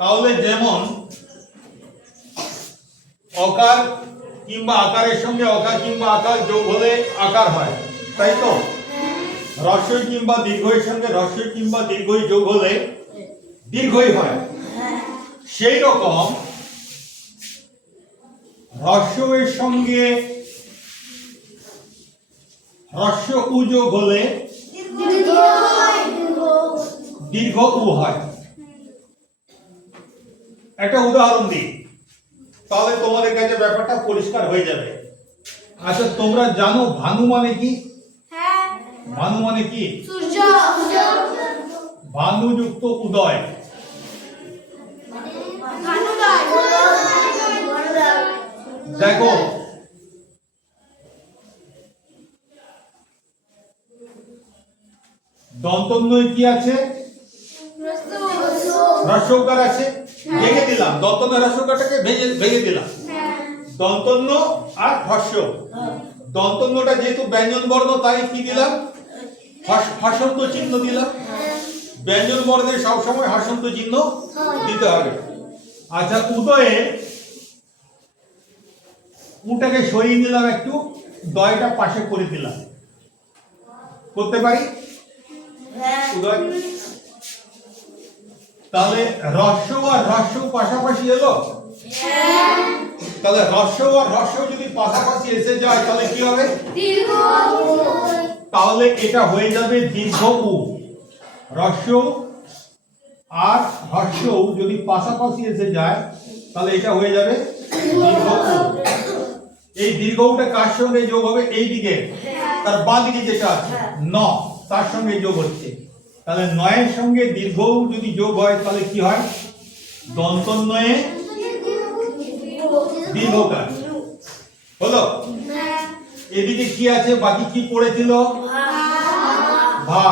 তাহলে যেমন অকার কিংবা আকারের সঙ্গে অকার কিংবা আকার যোগ হলে আকার হয় তাই তো? রস্বই কিংবা দীর্ঘের সঙ্গে রস্বই কিংবা দীর্ঘই যোগ হলে দীর্ঘই হয়। সেই রকম হ্রস্বের সঙ্গে হ্রস্ব উ যোগ হলে দীর্ঘ উ হয়। একটা উদাহরণ দিই। তাহলে তোমাদের কাছে ব্যাপারটা পরিষ্কার হয়ে যাবে। আচ্ছা তোমরা জানো ভানু মানে কি? ভানু মানে কি? ভানুযুক্ত উদয়। দেখো। দন্তন্বয় কি আছে? হ্রস্বকার আছে। ভেঙে দিলাম। দন্তন্য হ্রস্বকারটাকে ভেঙে ভেঙে দিলাম। দন্তন্য আর হর্ষ দন্তন্যটা যেহেতু ব্যঞ্জন বর্ণ তাই কি দিলাম? হস- হসন্ত চিহ্ন দিলাম। ব্যঞ্জন বর্ণে সবসময় হসন্ত চিহ্ন দিতে হবে। আচ্ছা উদয়ে উটাকে সরিয়ে নিলাম একটু দয়টা পাশে করে দিলাম। করতে পারি? উদয়? তাহলে হ্রস্ব আর হ্রস্ব পাশাপাশি এলো? তাহলে হ্রস্ব আর হ্রস্ব যদি পাশাপাশি এসে যায়, তাহলে কি হবে? তাহলে এটা হয়ে যাবে দীর্ঘ উ। হ্রস্ব আর হর্ষ যদি পাশাপাশি এসে যায়, তাহলে এটা হয়ে যাবে দীর্ঘ এই দীর্ঘ উটা কার সঙ্গে যোগ হবে? এই দিকে তার বাঁ দিকে যেটা আছে, ন, তার সঙ্গে যোগ হচ্ছে। তাহলে নয়ের সঙ্গে দীর্ঘ যদি যোগ হয় তাহলে কি হয়? দন্তন্বয়ে দীর্ঘকার। হলো? এদিকে কি আছে? বাকি কি পড়েছিল? ভা।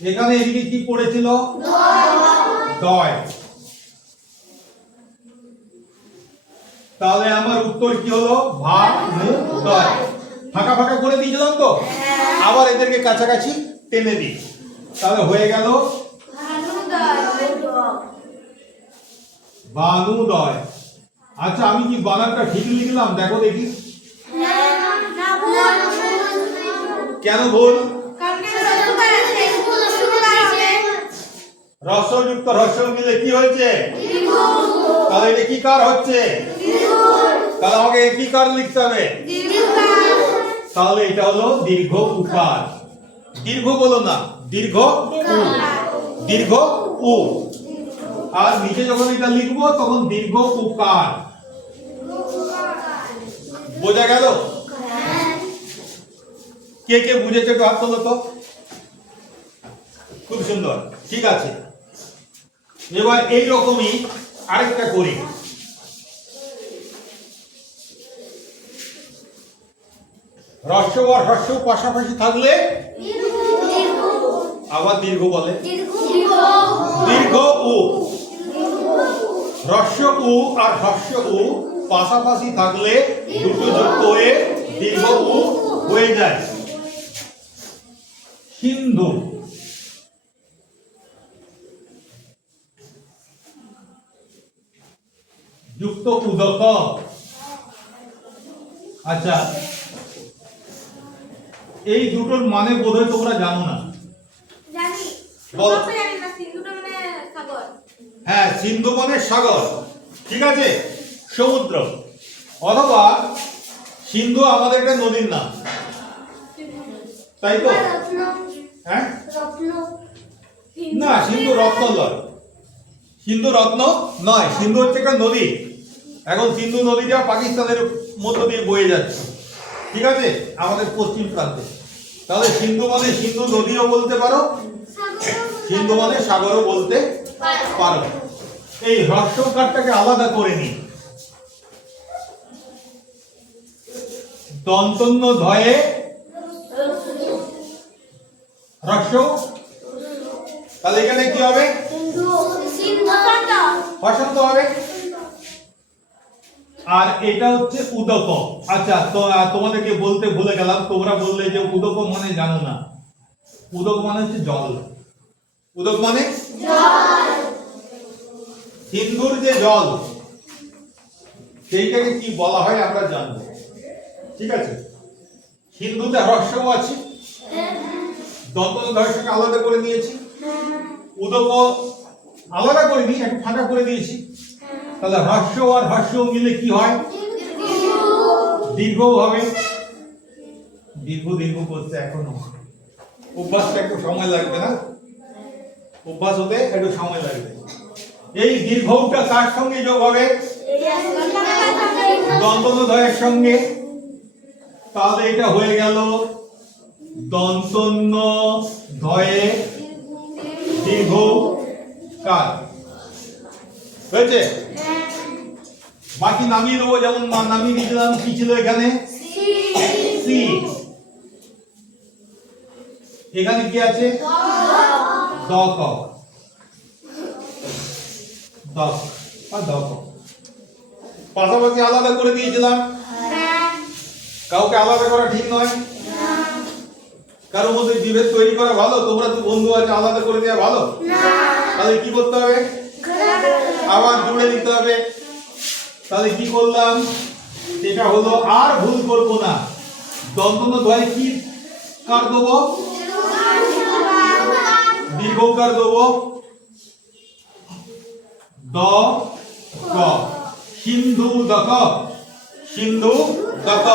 এখানে এদিকে কি পড়েছিল? দয়। তাহলে আমার উত্তর কি হলো? ভা মু দয়। ফাঁকা ফাঁকা করে দিয়েছিলাম তো? আবার এদেরকে কাছাকাছি টেনে দিই। তাহলে হয়ে গেল? বানুদয় আচ্ছা আমি কি বানানটা ঠিক লিখলাম? দেখো দেখি। কেন ভুল? রসযুক্ত রস মিলে কি হয়েছে? তাহলে এটা কি কার হচ্ছে? তাহলে আমাকে কি কার লিখতে হবে? তাহলে এটা হলো দীর্ঘ উকার দীর্ঘ বলো না। দীর্ঘ উ। দীর্ঘ উ। আর নিচে যখন এটা লিখব, তখন দীর্ঘ উকার বোঝা গেল? কে কে বুঝেছে একটু হাত তোলো তো? খুব সুন্দর। ঠিক আছে। এবার এই রকমই আরেকটা করি। হ্রস্ব আর হ্রস্ব পাশাপাশি থাকলে আবার দীর্ঘ বলে? দীর্ঘ উ। হ্রস্ব উ আর হর্ষ উ পাশাপাশি থাকলে দুটো যুক্ত হয়ে দীর্ঘ উ হয়ে যায়। সিন্ধু। যুক্ত উদক। আচ্ছা। এই দুটোর মানে বোধহয় তোমরা জানো না। বলো। হ্যাঁ সিন্ধু মানে সাগর। ঠিক আছে? সমুদ্র। অথবা সিন্ধু আমাদের একটা নদীর নাম। তাই তো? হ্যাঁ? না সিন্ধু রত্ন নয়। সিন্ধু রত্ন নয় সিন্ধু হচ্ছে একটা নদী। এখন সিন্ধু নদীটা পাকিস্তানের মধ্য দিয়ে বয়ে যাচ্ছে। ঠিক আছে? আমাদের পশ্চিম প্রান্তে। তাহলে সিন্ধু মানে সিন্ধু নদীও বলতে পারো সিন্ধু মানে সাগরও বলতে পারো। এই হ্রস্বকারটাকে আলাদা করে নিই দন্তন্য ধয়ে হ্রস্ব। তাহলে এখানে কি হবে? বসন্ত হবে। আর এটা হচ্ছে উদক আচ্ছা তো তোমাদেরকে বলতে ভুলে গেলাম। তোমরা বললে যে উদক মানে জানো না। উদক মানে হচ্ছে জল। উদক মানে? সিন্ধুর যে জল, সেইটাকে কি বলা হয় আমরা জানব। ঠিক আছে? সিন্ধুতে হ্রস্বও আছে। দন্ত ধর্ষকে আলাদা করে নিয়েছি উদক আলাদা করে নিই একটু ফাঁকা করে দিয়েছি। তাহলে হ্রস্ব আর হ্রস্ব মিলে কি হয়? দীর্ঘ হবে। দীর্ঘ দীর্ঘ করতে এখনও অভ্যাসটা একটু সময় লাগবে না? অভ্যাস হতে একটু সময় লাগবে। এই দীর্ঘটা কার সঙ্গে যোগ হবে? দন্তনধয়ের সঙ্গে। তাহলে এটা হয়ে গেল দন্তন্য ধয়ে দীর্ঘ কার। হয়েছে? বাকি নামিয়ে দেবো যেমন নামিয়ে দিয়েছিলাম কি ছিল এখানে? সি। এখানে কি আছে? দক পাশাপাশি আলাদা করে দিয়েছিলাম। কাউকে আলাদা করা ঠিক নয়। কারোর মধ্যে বিভেদ তৈরি করা ভালো, তোমরা তো বন্ধু আছে, আলাদা করে দেওয়া ভালো? তাহলে কি করতে হবে? আবার জুড়ে দিতে হবে। তাহলে কি করলাম? এটা হলো আর ভুল করব না। দন্তন ধয় কি কার দেবো? দীর্ঘকার দেবো দ ক সিন্ধু দক। সিন্ধু দক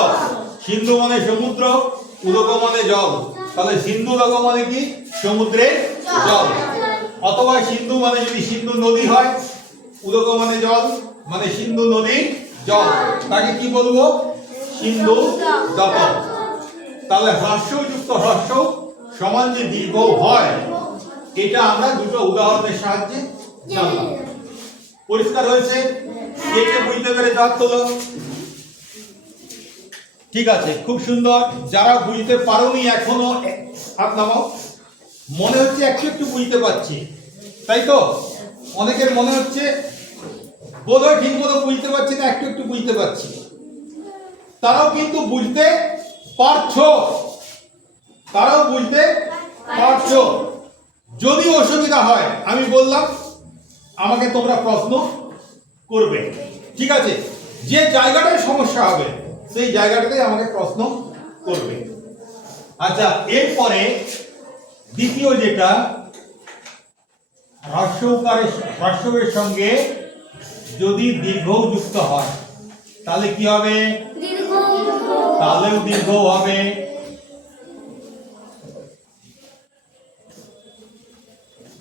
সিন্ধু মানে সমুদ্র, উদক মানে জল। তাহলে সিন্ধু দক মানে কি? সমুদ্রের জল। অথবা সিন্ধু মানে যদি সিন্ধু নদী হয়, উদক মানে জল মানে সিন্ধু নদীর জল। তাকে কি বলব? সিন্ধু দক তাহলে হ্রস্বযুক্ত হ্রস্ব সমান যে দীর্ঘ হয় এটা আমরা দুটো উদাহরণের সাহায্যে জানলাম। পরিষ্কার হয়েছে? একে বুঝতে পেরে হাত ঠিক আছে, খুব সুন্দর। যারা বুঝতে পারোনি এখনও, হাত নামাও। মনে হচ্ছে একটু একটু বুঝতে পারছি। তাই তো? অনেকের মনে হচ্ছে, বোধহয় ঠিক মতো বুঝতে পারছি না, একটু একটু বুঝতে পারছি। তারাও কিন্তু বুঝতে পারছ। তারাও বুঝতে পারছ। যদি অসুবিধা হয় আমি বললাম আমাকে তোমরা প্রশ্ন করবে। ঠিক আছে? যে জায়গাটায় সমস্যা হবে সেই জায়গাটাতে আমাকে প্রশ্ন করবে। আচ্ছা এরপরে দ্বিতীয় যেটা হ্রস্বকারের হ্রস্বের সঙ্গে যদি দীর্ঘ যুক্ত হয় তাহলে কি হবে? তাহলেও দীর্ঘ হবে।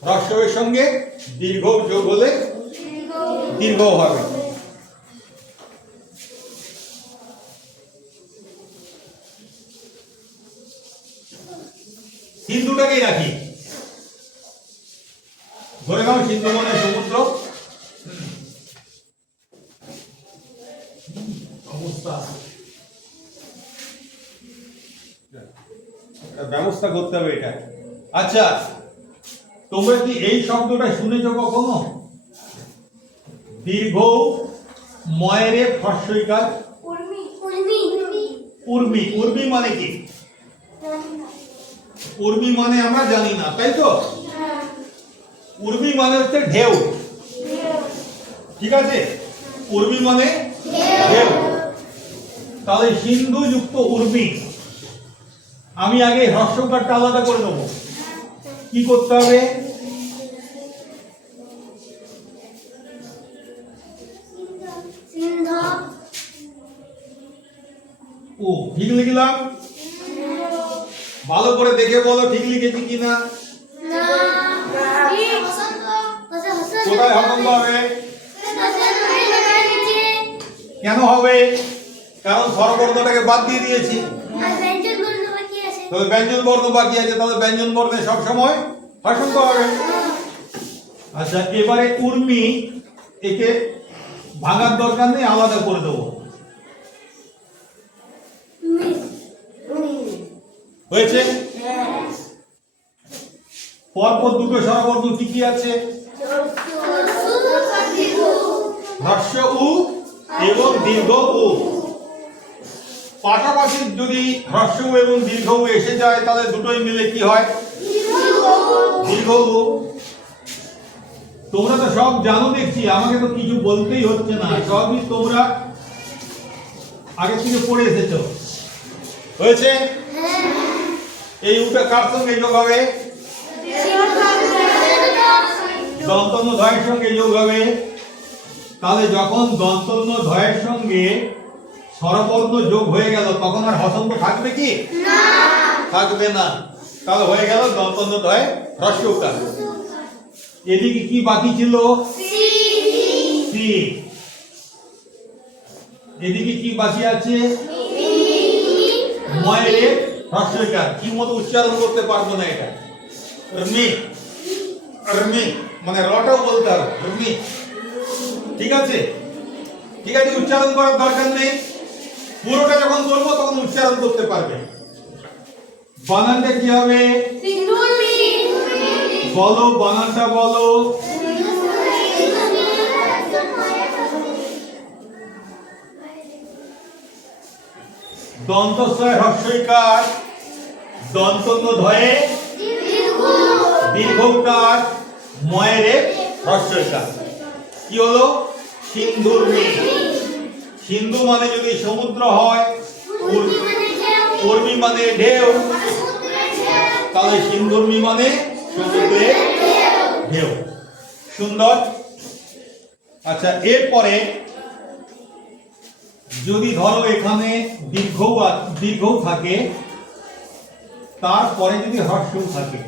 হ্রস্বের সঙ্গে দীর্ঘ যোগ হলে দীর্ঘ হবে। সিন্ধুটাকেই রাখি। ধরে নাও সিন্ধু মানে সমুদ্র। অবস্থা ব্যবস্থা করতে হবে এটা। আচ্ছা তোমরা কি এই শব্দটা শুনেছ কখনো? দীর্ঘ ময়েরে ফস্যইকার উর্মি। উর্মি। মানে কি? উর্মি মানে আমরা জানি না তাই তো? উর্মি মানে হচ্ছে ঢেউ। ঠিক আছে? উর্মি মানে ঢেউ। তাহলে সিন্ধু যুক্ত উর্মি আমি আগে হ্রস্বকারটা আলাদা করে দেবো কি করতে হবে? ও ঠিক লিখলাম? ভালো করে দেখে বলো ঠিক লিখেছি কিনা? কোথায় হতম্ব হবে কেন হবে? কারণ স্বরবর্ণটাকে বাদ দিয়ে দিয়েছি। তবে ব্যঞ্জন বর্ণ বাকি আছে তাহলে ব্যঞ্জন বর্ণে সবসময় হসন্ত হবে। আচ্ছা এবারে উর্মি একে ভাঙার দরকার নেই আলাদা করে দেবো। হয়েছে? পরপর দুটো স্বরবর্ণ কি কি আছে? হর্ষ উ এবং দীর্ঘ উ। পাশাপাশি যদি হ্রস্ব এবং দীর্ঘ এসে যায়, তাহলে দুটোই মিলে কি হয়? দীর্ঘ তোমরা তো সব জানো দেখছি, আমাকে তো কিছু বলতেই হচ্ছে না। সবই তোমরা আগে থেকে পড়ে এসেছ। হয়েছে? এই উটা কার সঙ্গে যোগ হবে? দন্তন্য ধয়ের সঙ্গে যোগ হবে। তাহলে যখন দন্তন্য ধয়ের সঙ্গে স্বরবর্ণ যোগ হয়ে গেল তখন আর হসন্ত থাকবে কি? থাকবে না। তাহলে হয়ে গেল দন্তন্য ধয় হ্রস্বকার এদিকে কি বাকি ছিল? সি। এদিকে কি বাকি আছে? ময়ের হ্রস্বকার কি মতো উচ্চারণ করতে পারব না এটা? রমি রমি মানে রটাও বলতে হবে। রমি ঠিক আছে? ঠিক আছে উচ্চারণ করার দরকার নেই। পুরোটা যখন বলব তখন উচ্চারণ করতে পারবে। বানানটা কি হবে? বলো বানানটা বলো। দন্তস্বয় হর্ষইকার দন্তন্য ধয়ে দীর্ঘকার ময়ের হর্ষইকার কি হলো? সিন্ধুর মেয়ে সিন্ধু মানে যদি সমুদ্র হয়, উর্মি মানে ঢেউ, তাহলে সিন্ধুর্মি মানে সমুদ্রে ঢেউ। সুন্দর? আচ্ছা এরপরে যদি ধরো এখানে দীর্ঘ দীর্ঘ থাকে, তারপরে যদি হর্ষ থাকে,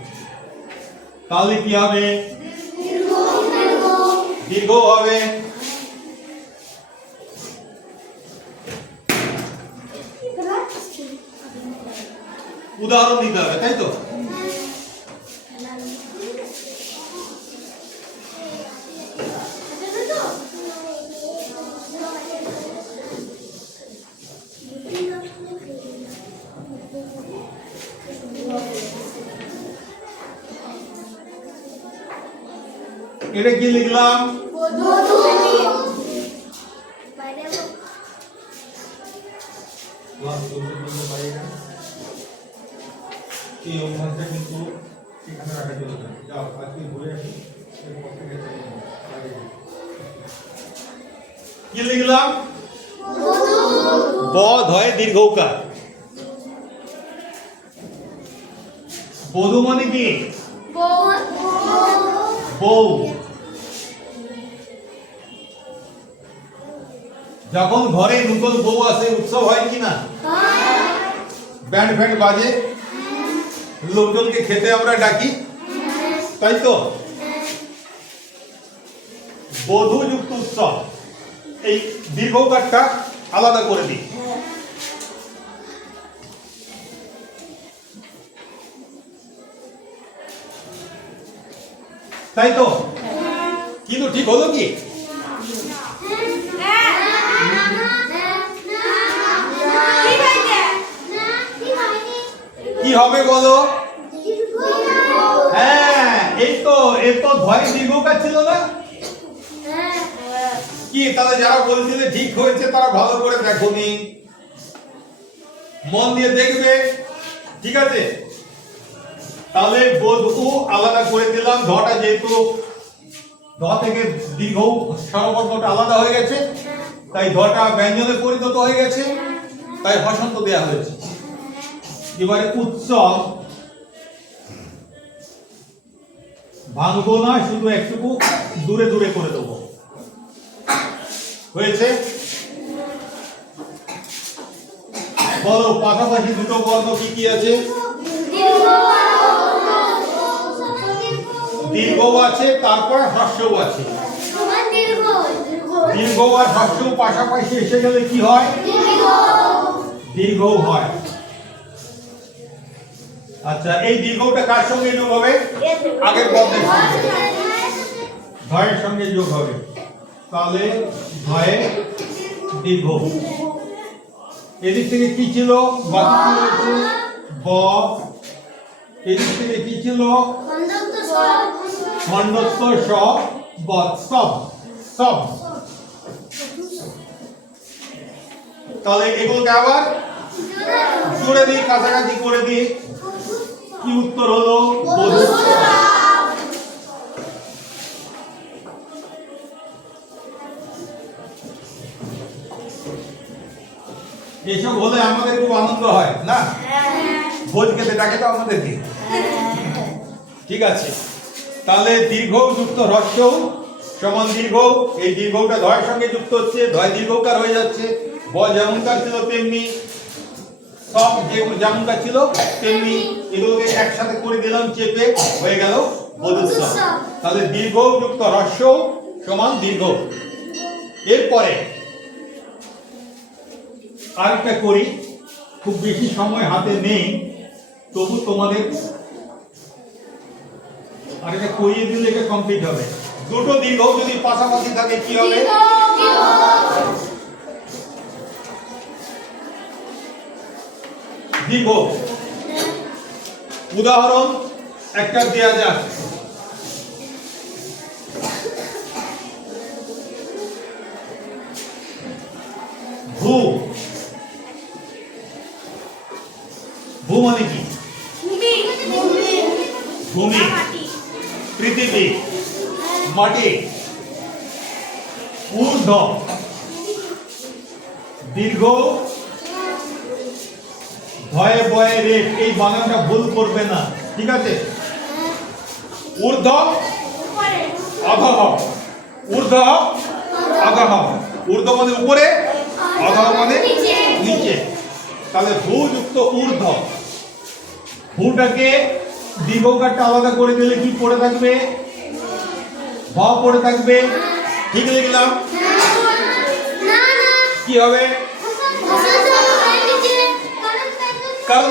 তাহলে কি হবে? দীর্ঘ হবে। উদাহরণ দিতে হবে তাই তো? এটা কি লিখলাম? দীর্ঘকার বধু মানে কি? বউ। যখন ঘরে নতুন বউ আসে, উৎসব হয় কি না? ব্যান্ড ফ্যান্ড বাজে। লোকজনকে খেতে আমরা ডাকি। তাই তো? বধূযুক্ত উৎসব। এই দীর্ঘকারটা আলাদা করে দিই। তাই তো? কিন্তু ঠিক হলো কি? কি হবে বলো? হ্যাঁ এই তো এর তো ধয় দীর্ঘকার ছিল না? কি, তাহলে যারা বলছিলে ঠিক হয়েছে, তারা ভালো করে দেখোনি। মন দিয়ে দেখবে, ঠিক আছে? তাহলে বধু আলাদা করে দিলাম। ধটা যেহেতু ধ থেকে দীর্ঘ স্বরবর্ণটা আলাদা হয়ে গেছে, তাই ধটা ব্যঞ্জনে পরিণত হয়ে গেছে, তাই হসন্ত দেয়া হয়েছে। এবারে উৎসব ভাঙবো না, শুধু একটুকু দূরে দূরে করে দেবো। হয়েছে? বলো, পাশাপাশি দুটো বর্ণ কি কি আছে? দীর্ঘ আছে তারপর হ্রস্বও আছে। দীর্ঘ আর হ্রস্ব পাশাপাশি এসে গেলে কি হয়? দীর্ঘ। হয়। আচ্ছা এই দীর্ঘটা কার সঙ্গে যোগ হবে? আগের পদের ধয়ের সঙ্গে যোগ হবে। তাহলে ধয়ে দীর্ঘ। এদিক থেকে কি ছিল? বাকি ব এদিক থেকে কি ছিল? মন্ডত্ব সব সব সব। তাহলে এগুলোকে আবার জুড়ে দিই কাছাকাছি করে দিই। কি উত্তর হলো? এসব হলে আমাদের খুব আনন্দ হয় না? হ্যাঁ। ভোজ খেতে ডাকে তো আমাদেরকে। হ্যাঁ। ঠিক আছে। তাহলে দীর্ঘ যুক্ত হ্রস্ব সমান দীর্ঘ, এই দীর্ঘটা ধয়ের সঙ্গে যুক্ত হচ্ছে, ধয় দীর্ঘকার হয়ে যাচ্ছে ব যেমনকার ছিল তেমনি, সব যে যেমনকার ছিল তেমনি এগুলোকে একসাথে করে দিলাম, চেপে হয়ে গেল বধুস্ব তাহলে দীর্ঘ যুক্ত হ্রস্ব সমান দীর্ঘ। এরপরে আরেকটা করি, খুব বেশি সময় হাতে নেই, তবু তোমাদের আর এটা করিয়ে দিলে এটা কমপ্লিট হবে। দুটো দীর্ঘ যদি পাশাপাশি থাকে কি হবে? দীর্ঘ উদাহরণ একটা দেয়া যাক। ভূ। ভূ মানে কি? মাটি। ঊর্ধ্ব দীর্ঘ। ভয়ে ভয়ে রেট এই বানানটা ভুল করবে না। ঠিক আছে? ঊর্ধ্ব। অধহ ঊর্ধ্ব। অধহ ঊর্ধ্ব মানে উপরে অধহ মানে নিচে। তাহলে ভূযুক্ত ঊর্ধ্ব। ভূটাকে দীর্ঘকারটা আলাদা করে দিলে কি পড়ে থাকবে? পড়ে থাকবে। ঠিক লিখলাম? কি হবে? কারণ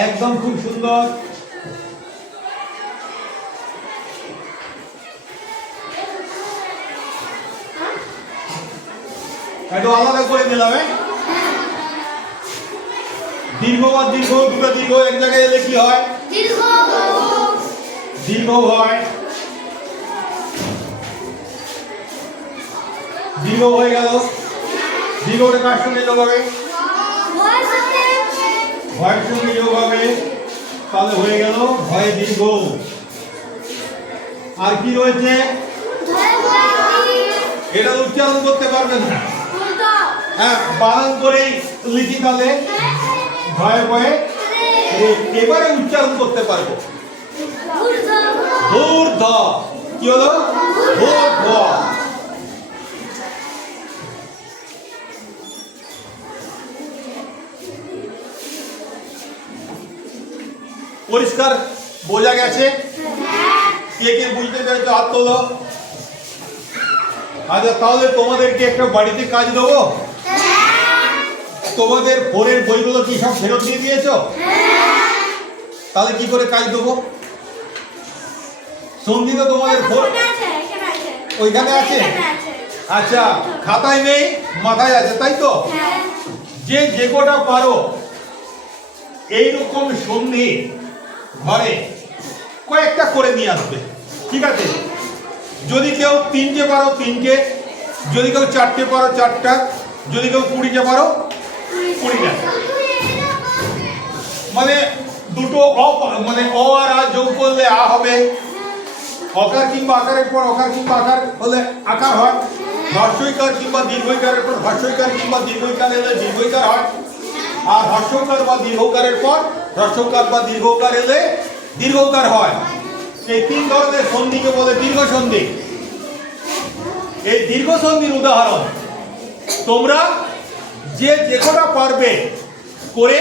একদম খুব সুন্দর। একটু আলাদা করে দিলাম হ্যাঁ? দীর্ঘ বা দীর্ঘ, দুটো দীর্ঘ এক জায়গায় এলে কি হয়? দীর্ঘ হয় দীর্ঘ হয়ে গেল দীর্ঘটা কার সঙ্গে যোগ হবে ভয়ের সঙ্গে যোগ হবে তাহলে হয়ে গেল ভয়ে দীর্ঘ আর কি রয়েছে? এটা উচ্চারণ করতে পারবেন না। হ্যাঁ বানান করেই লিখি তাহলে। ভয়ে ভয়ে। এবারে উচ্চারণ করতে পারব। ঊর্ধ্ব কি হলো ঊর্ধ্ব পরিষ্কার, বোঝা গেছে? কে কে বুঝতে পেরেছ? হাত তোলো। আচ্ছা তাহলে তোমাদেরকে একটা বাড়িতে কাজ দেবো? তোমাদের ভোরের বইগুলো কি সব ফেরত দিয়ে দিয়েছ? তাহলে কি করে কাজ দেবো? সন্ধি তো তোমাদের ওইখানে আছে? আচ্ছা খাতায় নেই মাথায় আছে তাই তো? যে যে কটা পারো এইরকম সন্ধি ঘরে কয়েকটা করে নিয়ে আসবে ঠিক আছে? যদি কেউ তিনটে পারো তিনটে। যদি কেউ চারটে পারো চারটা। যদি কেউ কুড়িটা পারো কুড়িটা। মানে দুটো অ মানে অ আর আ যোগ করলে আ হবে। অকার কিংবা আকারের পর অকার কিংবা আকার হলে আকার হয়। হর্ষইকার কিংবা দীর্ঘইকারের পর হর্ষইকার কিংবা দীর্ঘইকার এলে দীর্ঘইকার হয়। আর হর্ষকার বা দীর্ঘকারের পর হর্ষকার বা দীর্ঘকার এলে দীর্ঘকার হয়। এই তিন ধরনের সন্ধিকে বলে দীর্ঘ সন্ধি। এই দীর্ঘ সন্ধির উদাহরণ, তোমরা যে যে কটা পারবে করে